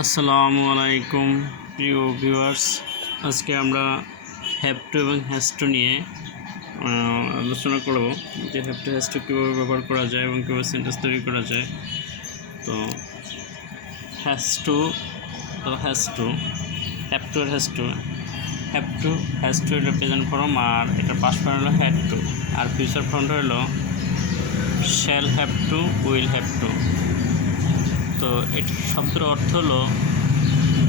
আসসালামু আলাইকুম, প্রিয় ভিউয়ার্স আজকে আমরা হ্যাভ টু এবং হ্যাজ টু নিয়ে আলোচনা করব যে হ্যাভ টু হ্যাজ টু কীভাবে ব্যবহার করা যায় এবং কীভাবে সেন্টেন্স তৈরি করা যায়। তো হ্যাজ টু তো has to have to R has to have to has to এটা প্রেজেন্ট ফর্ম আর এটা পাস ফর্ম হলো হ্যাড টু আর ফিউচার ফর্ম হলো shall have to will have to তো এটি শব্দের অর্থ হলো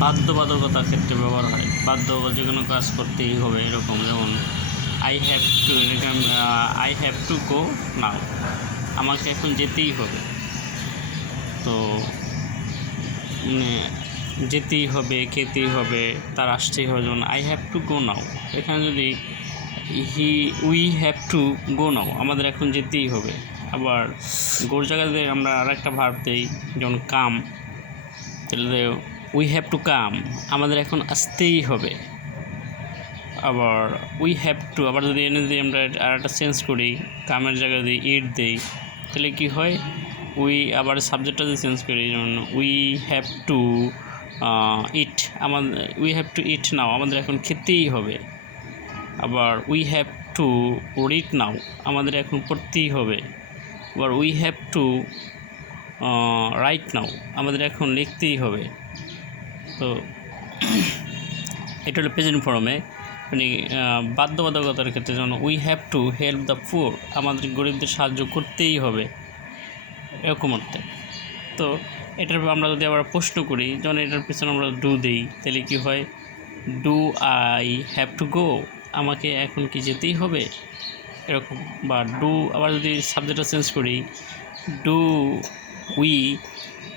বাধ্যবাধকতার ক্ষেত্রে ব্যবহার হয়। বাধ্য যে কোনো কাজ করতেই হবে এরকম, যেমন আই হ্যাভ টু এরকম I have to go now আমাকে এখন যেতেই হবে। তো মানে যেতেই হবে, খেতেই হবে, তার আসতেই হবে, যেমন I have to go now এখানে যদি he we have to go now আমাদের এখন যেতেই হবে। আবার গোর জায়গাতে আমরা আর একটা ভার্ব দিই, যেমন কাম তাহলে উই হ্যাভ টু কাম আমাদের এখন আসতেই হবে। আবার উই হ্যাভ টু আবার যদি এনে যদি আমরা আর একটা চেঞ্জ করি কামের জায়গায় যদি ইট দিই, তাহলে কি হয়? উই আবার সাবজেক্টটা যদি চেঞ্জ করি, যেমন উই হ্যাভ টু ইট আমাদের we have to eat now আমাদের এখন খেতেই হবে। আবার we have to read now আমাদের এখন পড়তেই হবে। আবার we have to write now আমাদের এখন লিখতেই হবে। তো, এটা হলো প্রেজেন্ট ফর্মে মানে বাধ্যবাধকতার ক্ষেত্রে যেমন we have to help the poor আমাদের গরিবদের সাহায্য করতেই হবে, এরকম অর্থে। তো, এটার আমরা যদি আবার প্রশ্ন করি যেমন এটার পিছনে আমরা ডু দিই, তাহলে কি হয়? Do I have to go আমাকে এখন কি যেতেই হবে? এরকম, বা ডু আবার যদি সাবজেক্টটা চেঞ্জ করি do we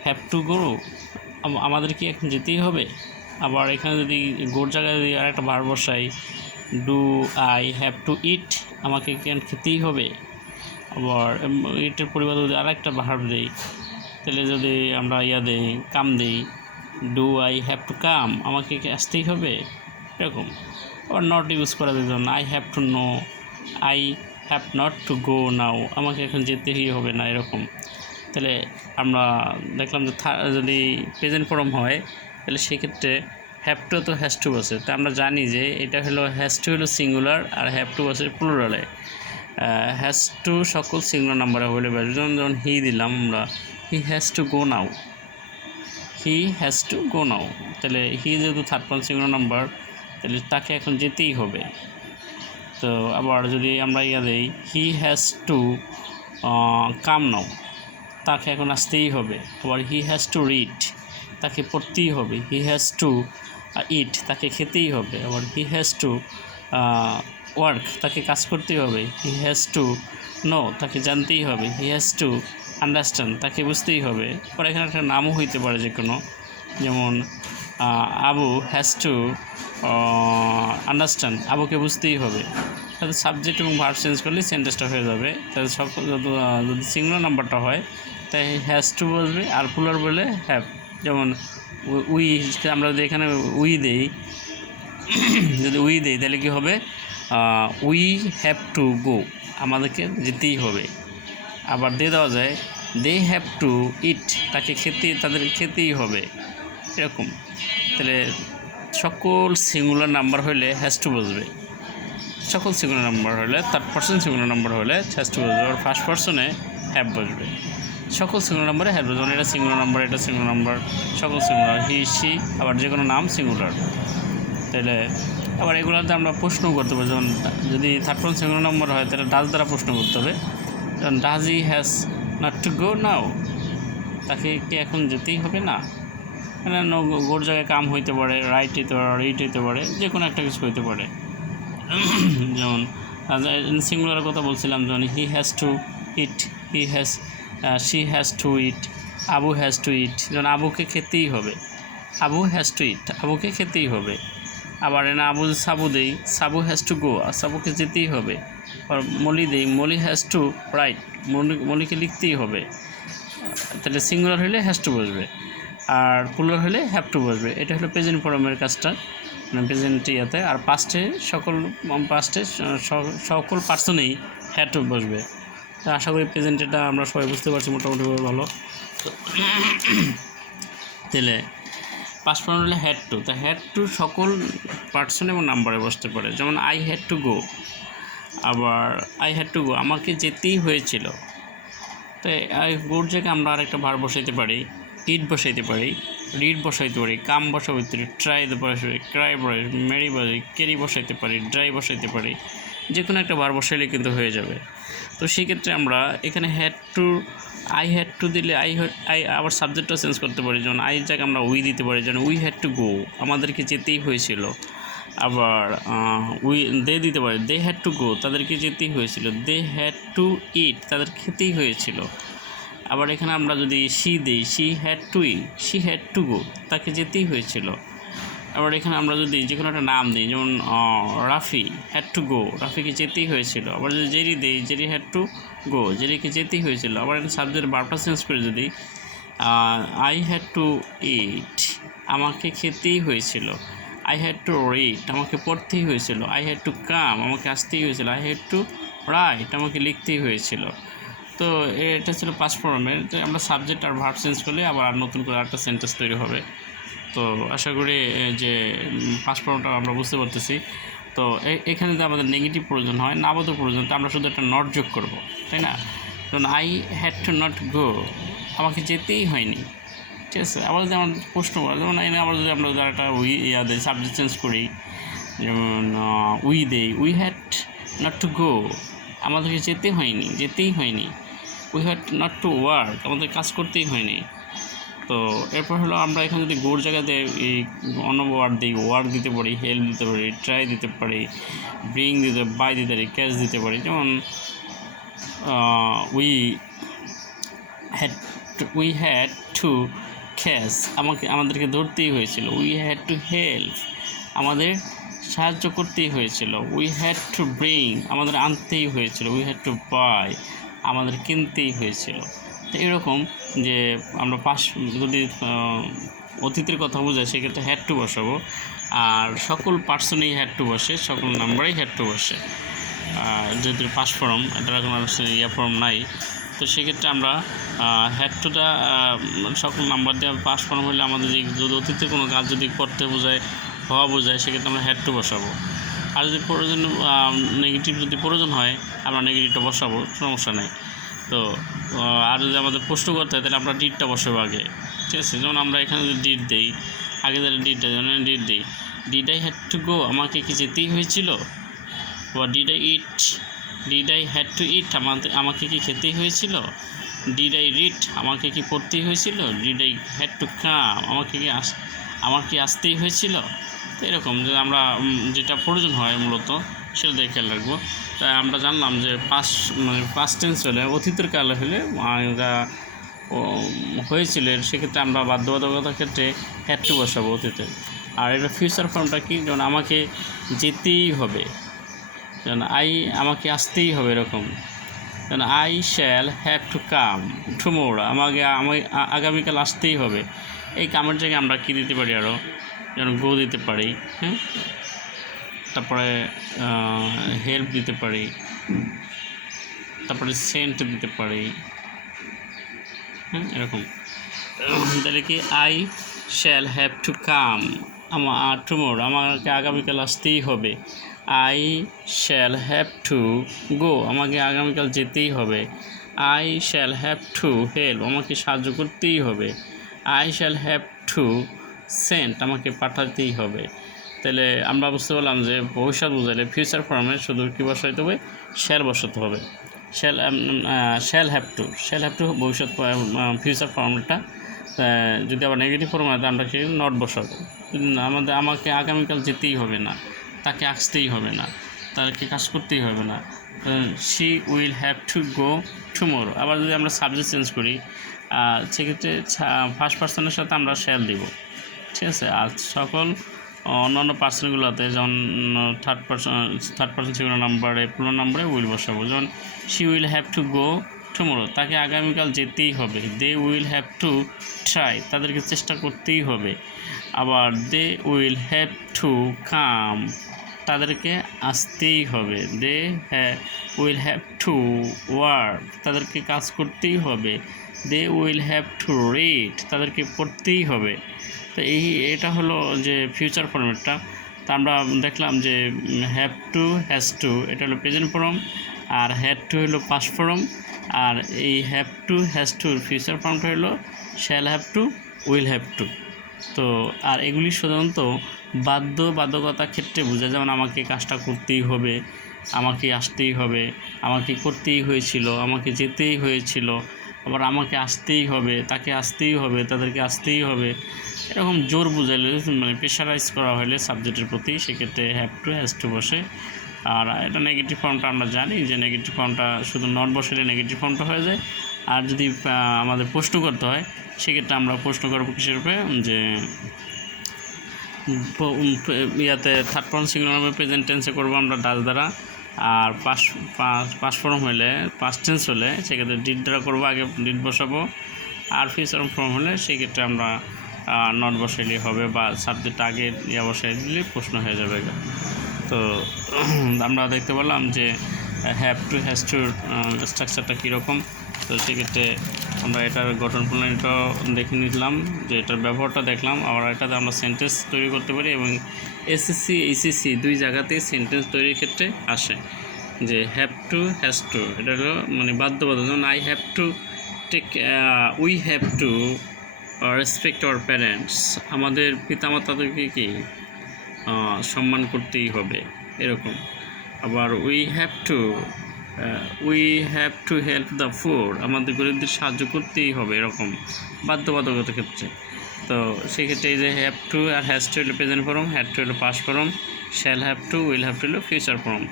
have to go আমাদের কি এখন যেতেই হবে? আবার এখানে যদি গোর জায়গায় যদি আর একটা বার বসাই do I have to eat আমাকে এখন খেতেই হবে? আবার ইটের পরিবর্তে যদি আর একটা ভার্ব দিই, তাহলে যদি আমরা ইয়া দিই কাম দিই do I have to come আমাকে কি আসতেই হবে? এরকম আবার নট ইউজ করা যেত I have to no I have not to go now আমাকে এখন যেতেই হবে না এরকম। তাহলে আমরা দেখলাম যে যদি প্রেজেন্ট ফর্ম হয়, তাহলে সেক্ষেত্রে হ্যাভ টু তো হ্যাজ টু বসে তা আমরা জানি যে এটা হলো হ্যাজ টু হলো সিঙ্গুলার আর হ্যাভ টু বসে প্লুরালে হ্যাজ টু সকল সিঙ্গুলার নাম্বার অ্যাভেলেবেল যেমন যেমন হি দিলাম আমরা he has to go now he has to go now তাহলে হি যেহেতু থার্ড পার্সন সিঙ্গুলার নাম্বার তাহলে তাকে এখন যেতেই হবে। তো আবার যদি আমরা ইয়া দিই হি হ্যাজ টু কাম নাও তাকে এখন আসতেই হবে। আবার হি হ্যাজ টু রিড তাকে পড়তেই হবে। হি হ্যাজ টু ইট তাকে খেতেই হবে। আবার হি হ্যাজ টু ওয়ার্ক তাকে কাজ করতেই হবে। হি হ্যাজ টু নো তাকে জানতেই হবে। হি হ্যাজ টু আন্ডারস্ট্যান্ড তাকে বুঝতেই হবে। পরে এখানে একটা নামও হইতে পারে যে কোনো যেমন আবু হ্যাজ টু আন্ডারস্ট্যান্ড আবুকে বুঝতেই হবে। তাহলে সাবজেক্ট এবং ভার্ব চেঞ্জ করলে সেন্টেন্সটা হয়ে যাবে। তাহলে সকল যদি- সিঙ্গুলার নাম্বারটা হয়, তাই হ্যাজ টু বসবে আর প্লুরাল বলে হ্যাভ যেমন উই আমরা যদি এখানে উই দেই, যদি উই দেই, তাহলে কী হবে? উই হ্যাভ টু গো আমাদেরকে যেতেই হবে। আবার দিয়ে দেওয়া যায় দে হ্যাভ টু ইট তাকে খেতে, তাদের খেতেই হবে। এরকম। তাহলে সকল সিঙ্গুলার নাম্বার হলে হ্যাজ টু বসবে সকল সিঙ্গুলার নাম্বার হলে থার্ড পার্সন সিঙ্গুলার নাম্বার হলে হ্যাজ টু বসবে আর ফার্স্ট পার্সনে হ্যাভ বসবে সকল সিঙ্গুলার নাম্বারে হ্যাভ বসবে এটা সিঙ্গুলার নাম্বার এটা সিঙ্গুলার নাম্বার সকল সিঙ্গুলার হি সি আবার যে কোনো নাম সিঙ্গুলার তাহলে আবার এগুলোতে আমরা প্রশ্ন করতে পারি, যেমন যদি থার্ড পার্সন সিঙ্গুলার নাম্বার হয়, তাহলে ডাজ দ্বারা প্রশ্ন করতে হবে। Does he has not to go now তাকে কি এখন যেতেই হবে? না। মানে নো গোর জায়গায় কাম হইতে পারে রাইট হইতে পারে রিট হইতে পারে, যে কোনো একটা কিছু হইতে পারে। যেমন সিঙ্গুলার কথা বলছিলাম, যেমন he has to eat he has she has to eat Abu has to eat যেমন, আবুকে খেতেই হবে। আবু হ্যাজ টু ইট আবুকে খেতেই হবে। আবার এনা আবু সাবু দেই, সাবু হ্যাজ টু গো আর সাবুকে যেতেই হবে। আর মলি দেই, Molly has to write Molly মলিকে লিখতেই হবে। তাহলে সিঙ্গুলার হলে হ্যাজ টু বসবে। আর প্লুরাল হলে হ্যাভ টু বসবে। এটা হলো প্রেজেন্ট ফর্মের কাজটা। মানে প্রেজেন্ট ইয়াতে। আর পাস্টে সকল পাস্টে সকল পার্সনেই হ্যাড টু বসবে। তো আশা করি প্রেজেন্ট এটা আমরা সবাই বুঝতে পারছি মোটামুটি ভালো। তো তাহলে পাস্ট ফর্ম হলে হ্যাড টু তা হ্যাড টু সকল পার্সন এবং নাম্বারে বসতে পারে। যেমন আই হ্যাড টু গো আবার আই হ্যাড টু গো আমাকে যেতেই হয়েছিল। তো আই গোর জায়গায় আমরা আরেকটা ভার বসাইতে পারি। ইট বসাইতে পারি, রিড বসাইতে পারি, কাম পারি ট্রাই বসাইতে পারি ক্রাই বসাই মেরি বসাই ক্যারি বসাইতে পারি ড্রাই বসাইতে পারি যে কোনো একটা বার বসাইলে কিন্তু হয়ে যাবে। তো সেক্ষেত্রে আমরা এখানে had to I had to দিলে আই আই আবার সাবজেক্টটা চেঞ্জ করতে পারি, যেমন আই জায়গায় আমরা উই দিতে পারি, যেমন উই হ্যাড টু গো আমাদেরকে যেতেই হয়েছিল। আবার উই দে দিতে পারি দে হ্যাড টু গো তাদেরকে যেতেই হয়েছিল দে হ্যাড টু ইট তাদের খেতেই হয়েছিল। আবার এখানে আমরা যদি শি দিই শি হ্যাড টু ই শি হ্যাড টু গো তাকে যেতেই হয়েছিল। আবার এখানে আমরা যদি যে কোনো একটা নাম দিই, যেমন রাফি হ্যাড টু গো রাফিকে যেতেই হয়েছিল। আবার যদি জেরি দিই, জেরি হ্যাড টু গো জেরিকে যেতেই হয়েছিল। আবার সাবজেক্ট বারটা চেঞ্জ করে যদি আই হ্যাড টু ইট আমাকে খেতেই হয়েছিল। আই হ্যাড টু রিড আমাকে পড়তেই হয়েছিল। আই হ্যাড টু কাম আমাকে আসতেই হয়েছিল। আই হ্যাড টু রাইট আমাকে লিখতেই হয়েছিল। তো এটা ছিল পাঁচ ফর্মের, তো আমরা সাবজেক্ট আর ভার্ব চেঞ্জ করলে আবার নতুন করে একটা সেন্টেন্স তৈরি হবে। তো আশা করি যে পাঁচ ফর্মটা আমরা বুঝতে পারতেছি। তো এখানে যদি আমাদের নেগেটিভ প্রয়োজন হয়, নাবদ প্রয়োজন, তো আমরা শুধু একটা নট যোগ করব, তাই না? কারণ I had to not go আমাকে যেতেই হয়নি, ঠিক আছে? আবার যদি আমার প্রশ্ন করে, যেমন এনে আবার যদি আমরা যদি একটা উই ইয়া দেয় সাবজেক্ট চেঞ্জ করি, যেমন উই দেই we had not to go আমাদেরকে যেতে হয়নি, যেতেই হয়নি। We had not to work আমাদের কাজ করতেই হয়নি। তো এরপর হলো আমরা এখানে যদি গোর জায়গাতে এই অন্য ওয়ার্ড দিই ওয়ার্ক দিতে পারি হেল্প দিতে পারি ট্রাই দিতে পারি ব্রিং দিতে বাই দিতে পারি ক্যাশ দিতে পারি, যেমন we had we had to catch আমাকে, আমাদেরকে ধরতেই হয়েছিল। উই হ্যাড টু হেল্প আমাদের সাহায্য করতেই হয়েছিল। উই হ্যাড টু ব্রিং আমাদের আনতেই হয়েছিল। উই হ্যাড টু বাই আমাদের কিনতেই হয়েছিল। তো এরকম যে আমরা পাশ যদি অতীতের কথা বোঝায়, সেক্ষেত্রে হ্যাড টু বসাবো। আর সকল পার্সনেই হ্যাড টু বসে, সকল নাম্বারেই হ্যাড টু বসে। যেহেতু পাস ফর্ম এটার কোনো ইয়া ফর্ম নাই, তো সেক্ষেত্রে আমরা হ্যাড টুটা সকল নাম্বার দিয়ে পাস ফর্ম হলে আমাদের যদি অতীতে কোনো কাজ যদি করতে বোঝায়, হওয়া বোঝায়, সেক্ষেত্রে আমরা হ্যাড টু বসাবো। আর যদি প্রয়োজন নেগেটিভ যদি প্রয়োজন হয়, আমরা নেগেটিভটা বসাবো, সমস্যা নেই। তো আর যদি আমাদের প্রশ্ন করতে হয়, তাহলে আমরা ডিটটা বসাবো আগে। ঠিক আছে? যেমন আমরা এখানে যদি ডিট দিই, আগে তাহলে ডিটটা যেমন ডিট দিই। Did I had to go আমাকে কি যেতেই হয়েছিল? বা did I eat did I had to eat আমাদের, আমাকে কি খেতেই হয়েছিল? ডিড আই রিড আমাকে কি পড়তেই হয়েছিল? Did I had to come আমাকে কি আস, আমার কি আসতেই হয়েছিল? তো এরকম যে আমরা যেটা প্রয়োজন হয় মূলত, সেটা দিয়ে খেয়াল রাখব। তাই আমরা জানলাম যে পাস মানে পাস টেন্স হলে, অতীতের কালে হলে যা হয়েছিল, সেক্ষেত্রে আমরা বাধ্যবাধকতার ক্ষেত্রে হ্যাড টু বসাবো অতীতে। আর এটা ফিউচার ফর্মটা কি? যেমন আমাকে যেতেই হবে। যেমন আই আমাকে আসতেই হবে এরকম। যেমন I shall have to come tomorrow আমাকে আমাকে আ- আগামীকাল আসতেই হবে। এই কামের জায়গায় আমরা কী দিতে পারি আরও যেমন গো দিতে পারি হ্যাঁ তারপরে হেল্প দিতে পারি, তারপরে সেন্ট দিতে পারি হ্যাঁ এরকম। তাহলে কি I shall have to come আমার টুমোর আমাকে আগামীকাল আসতেই হবে। I shall have to go আমাকে আগামীকাল যেতেই হবে। I shall have to help আমাকে সাহায্য করতেই হবে। I shall have to send আমাকে পাঠাতেই হবে। তাহলে আমরা বুঝতে পারলাম যে ভবিষ্যৎ বোঝাইলে ফিউচার ফর্মে শুধু কী বসাইতে হবে? শ্যাল বসাতে হবে। Shall shall have to shall have to ভবিষ্যৎ ফিউচার ফর্মটা যদি আবার নেগেটিভ ফর্ম হয় আমরা কি নট বসাবো? আমাদের, আমাকে আগামীকাল যেতেই হবে না, তাকে আসতেই হবে না তাকে কাজ করতেই হবে না she will have to go tomorrow আবার যদি আমরা সাবজেক্ট চেঞ্জ করি সেক্ষেত্রে ফার্স্ট পার্সনের সাথে আমরা শ্যাল দিব। ঠিক আছে, আর সকল অন্যান্য পার্সনগুলোতে যেমন third person third person singular নাম্বারে পুরো নাম্বারে উইল বসাবো। যেমন she will have to go tomorrow তাকে আগামীকাল যেতেই হবে। They will have to try তাদেরকে চেষ্টা করতেই হবে। আবার they will have to come তাদেরকে আসতেই হবে। They will have to work তাদেরকে কাজ করতেই হবে। They will have to read তাদেরকে পড়তেই হবে। তো এই এটা হলো যে ফিউচার ফর্মেটটা তা আমরা দেখলাম যে হ্যাভ টু হ্যাজ টু এটা হলো প্রেজেন্ট ফর্ম আর হ্যাড টু হলো পাস্ট ফর্ম আর এই হ্যাভ টু হ্যাজ টুর ফিউচার ফর্মটা হলো shall have to will have to তো, আর এগুলি সাধারণত বাধ্য বাধ্যকতা ক্ষেত্রে বোঝায়। যেমন আমাকে কাজটা করতেই হবে, আমাকে আসতেই হবে, আমাকে করতেই হয়েছিল, আমাকে যেতেই হয়েছিল আবার আমাকে আসতেই হবে, তাকে আসতেই হবে, তাদেরকে আসতেই হবে। এরকম জোর বুঝাইলে মানে প্রেশারাইজ করা হলে সাবজেক্টের প্রতি সেক্ষেত্রে হ্যাভ টু হ্যাজ টু বসে। আর এটা নেগেটিভ ফর্মটা আমরা জানি যে নেগেটিভ ফর্মটা শুধু নট বসালে নেগেটিভ ফর্মটা হয়ে যায়। আর যদি আমাদের প্রশ্ন করতে হয়, সেক্ষেত্রে আমরা প্রশ্ন করব কিসের যে ইয়াতে থার্ড ফর্ম সিঙ্গুলার প্রেজেন্ট টেন্সে করব আমরা ডাচ দ্বারা। আর পাস পাস ফর্ম হলে পাস টেন্স হলে, সেক্ষেত্রে ডিট দ্বারা করব, আগে ডিট বসাবো। আর ফিউচার ফর্ম হলে, সেক্ষেত্রে আমরা নট বসাইলে হবে বা সাবজেক্ট আগে ইয়া বসাই দিলে প্রশ্ন হয়ে যাবে। তো, আমরা দেখতে পেলাম যে হ্যাভ টু হ্যাজ টু স্ট্রাকচারটা কীরকম? তো সেক্ষেত্রে আমরা এটার গঠন প্রণালীটা দেখে নিলাম, যে এটার ব্যবহারটা দেখলাম, আবার এটাতে আমরা সেন্টেন্স তৈরি করতে পারি এবং এসএসসি এইচএসসি দুই জায়গাতেই সেন্টেন্স তৈরির ক্ষেত্রে আসে, যে হ্যাভ টু হ্যাজ টু এটা হলো মানে বাধ্যবাধক যেমন I have to take we have to respect our parents আমাদের পিতামাতাদেরকে কি সম্মান করতেই হবে, এরকম, আবার we have to we have to help the food আমাদের গরিবদের সাহায্য করতেই হবে এরকম বাধ্যবাধকতার ক্ষেত্রে। তো সেক্ষেত্রে এই যে হ্যাভ টু আর হ্যাজ টু হলো প্রেজেন্ট ফর্ম হ্যাভ টু হলো past form shall have to will have to হলো ফিউচার ফর্ম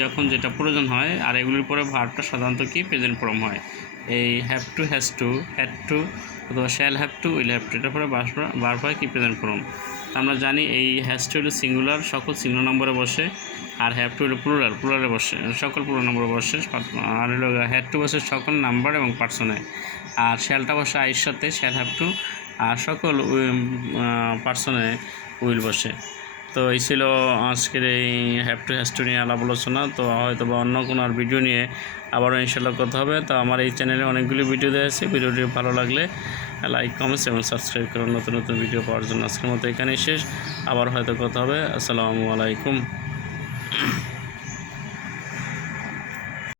যখন যেটা প্রয়োজন হয়, আর এগুলির পরে ভার্বটা সাধারণত কি? প্রেজেন্ট ফর্ম হয়। এই have to has to had to অথবা shall have to will have to এটার পরে ভার্ব হয় কি? প্রেজেন্ট ফর্ম আমরা জানি এই হ্যাজ টু হলো সিঙ্গুলার সকল সিঙ্গুলার নম্বরে বসে, আর হ্যাভ টু হলো প্লুরাল প্লুরালে বসে, সকল প্লুরাল নম্বরে বসে আর হলো হ্যাড টু বসে সকল নাম্বার এবং পার্সনে আর শ্যালটা বসে আইয়ের সাথে শ্যাল হ্যাভ টু আর সকল পার্সনে উইল বসে। তো এই ছিল আজকের এই হ্যাভ টু হ্যাজ টু নিয়ে আলাপ আলোচনা। তো হয়তো বা অন্য কোনো আর ভিডিও নিয়ে আবারও ইনশাল্লাহ কথা হবে। তো আমার এই চ্যানেলে অনেকগুলি ভিডিও দেওয়া আছে। ভিডিওটি ভালো লাগলে লাইক কমেন্টস এবং সাবস্ক্রাইব করুন নতুন নতুন ভিডিও পাওয়ার জন্য আজকের মতো এখানেই শেষ। আবার হয়তো কথা হবে। আসসালামু আলাইকুম।